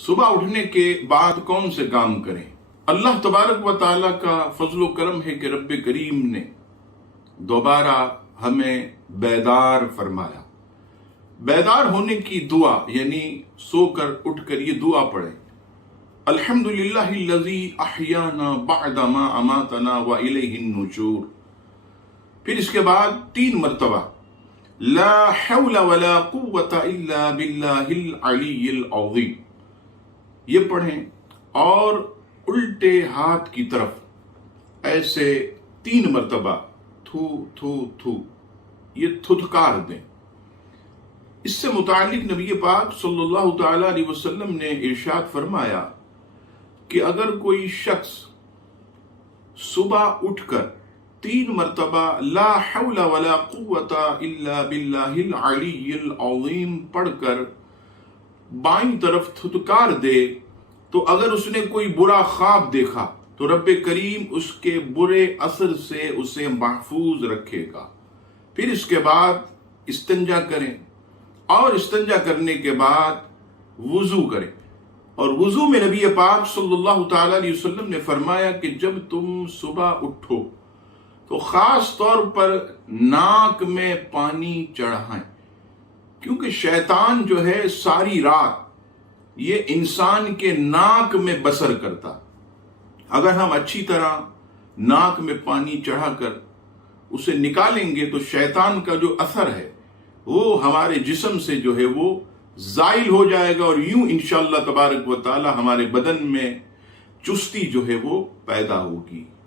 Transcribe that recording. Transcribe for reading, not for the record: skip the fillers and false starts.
सुबह उठने के बाद कौन से काम करें। अल्लाह तबारक व ताला का फजल करम है कि रब्बे करीम ने दोबारा हमें बेदार फरमाया। बेदार होने की दुआ यानी सोकर उठकर ये दुआ पढ़े, अल्हम्दुलिल्लाहिल्लज़ी अहयाना बअदा मा अमातना व इलैहिन नुशूर। फिर इसके बाद 3 मरतबा ला हौला वला कुव्वता इल्ला बिल्लाहिल अलिय्यिल अज़ीम ये पढ़ें और उल्टे हाथ की तरफ ऐसे 3 मरतबा थू थू थू ये थुथकार दें। इससे मुतालिक नबी पाक सल्लल्लाहु तआला अलैहि वसल्लम ने इरशाद फरमाया कि अगर कोई शख्स सुबह उठकर 3 मरतबा ला हौला वला कुव्वता इल्ला बिल्लाहिल अलिय्यिल अज़ीम पढ़कर बाईं तरफ थुथकार दे, तो अगर उसने कोई बुरा ख्वाब देखा तो रब्बे करीम उसके बुरे असर से उसे महफूज रखेगा। फिर इसके बाद इस्तंजा करें और इस्तंजा करने के बाद वुजू करें। और वुजू में नबी पाक सल्लल्लाहु तआला अलैहि वसल्लम ने फरमाया कि जब तुम सुबह उठो तो खास तौर पर नाक में पानी चढ़ाएं, क्योंकि शैतान जो है सारी रात ये इंसान के नाक में बसर करता। अगर हम अच्छी तरह नाक में पानी चढ़ाकर उसे निकालेंगे तो शैतान का जो असर है वो हमारे जिस्म से जो है वो जाइल हो जाएगा और यूं इंशाअल्लाह तबारक व ताला हमारे बदन में चुस्ती जो है वो पैदा होगी।